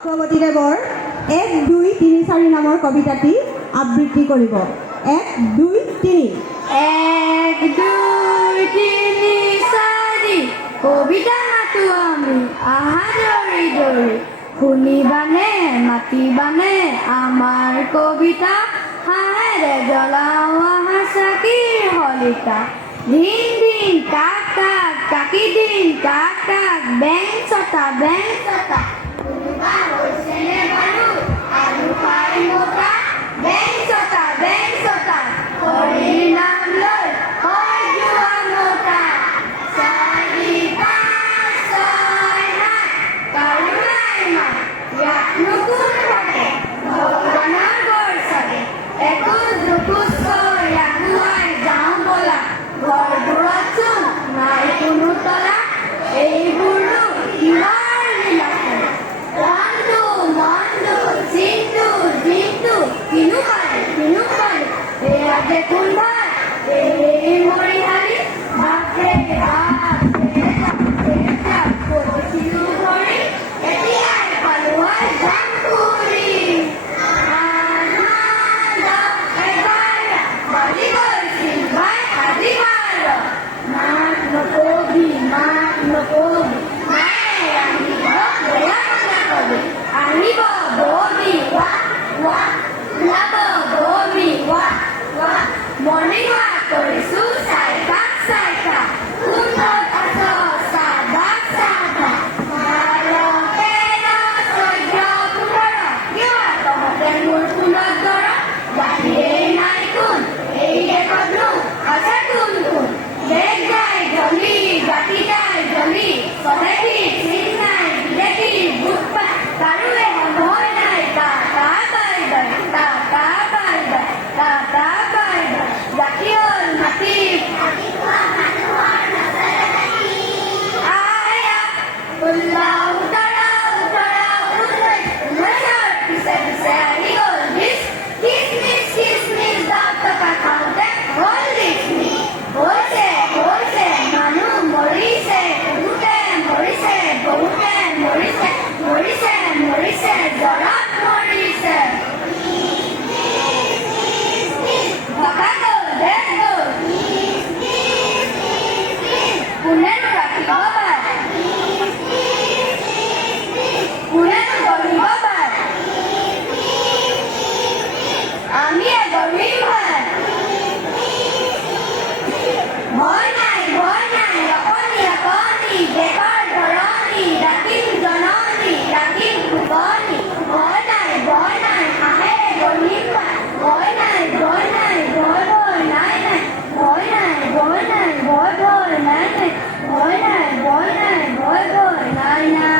চক্ৰৱৰ্তীদেৱৰ ১ ২ ৩ ৪ নামৰ কবিতাটি আবৃত্তি কৰিব। ১ ২ ৩ 1 2 3 4 কবিতা মাতো আমি আহা দৌৰি দৌৰি, শুনিবানে মাতিবানে আমাৰ কবিতা, হাঁহেৰে জ্বলাও আহা চাকিৰ শলিতা। ধিন ধিন কাক কাক কাকি দিন কাক কাক, বেং ছটা কোনোবা হৈছেনে বাৰু আলু খাই মোটা, বেং ছটা হৰিৰ নাম লৈ হয় যোৱা মোটা। 4 5 6 7 কাৰো নাই মাত, ইয়াতনো কোন থাকে ভগৱানৰ গৰ চাগে। এখোজ দুখোজ ছয় আগুৱাই যাওঁ ব'লা, ঘৰবোৰত চোন নাই কোনো তলা, এইবোৰনো কিহৰ লীলাখেলা। ৰংটো মনটো চিনটো দিনটো কিনো পালে এয়া যে কোন ভাই এই মৰিহালি, বাপৰে বাপ কৈছিলো ভৰি, এতিয়াই পালো হয় যাম ফুৰি। 8 9 10 11 বাজি গৈছিল ভাই আজি 12, মাক নকবি নাই আহিব বেয়া কথা কবি, আহিব ববি ৱাহ ওলাব ববি ৱাহ মৰ্ণিং ৱাক কৰিছো চাইকা কোনত আছ চাবাক 12 13 14 15 কিয় তহঁতে মোৰ ফুলত ধৰ, বাহিৰেই নাই কোন এই দেশতনো আছে কোন বেগ যায় জলি গাঁঠি যায় জলি, স্বদেশী চিন নাই বিদেশী বুট পাই, কাৰোৱে সময় নাই টাটা বাই বাই জাতি হ'ল মাটি উল্লাও উতৰাও উল্লাসৰ পিছে আহি গ'ল কিচমিচ 10 টকা খাওঁতে হ'ল লিচমিচ। হৈছে মানুহ মৰিছে বহুতে মৰিছে জ্বৰত মৰিছে। ভগা গ'ল দেশ গ'ল, কোনেনো ৰাখিব পাৰে কোনেনো গঢ়িব পাৰে, আমিয়ে গঢ়িম হয়। ভয় নাই অকণি দেশৰ ধৰণী, ৰাখিম জননী ৰাখিম ফুকনি। ভয় নাই হাঁহেৰে গঢ়িম ভয় নাই ভয় নাই ভয় নাই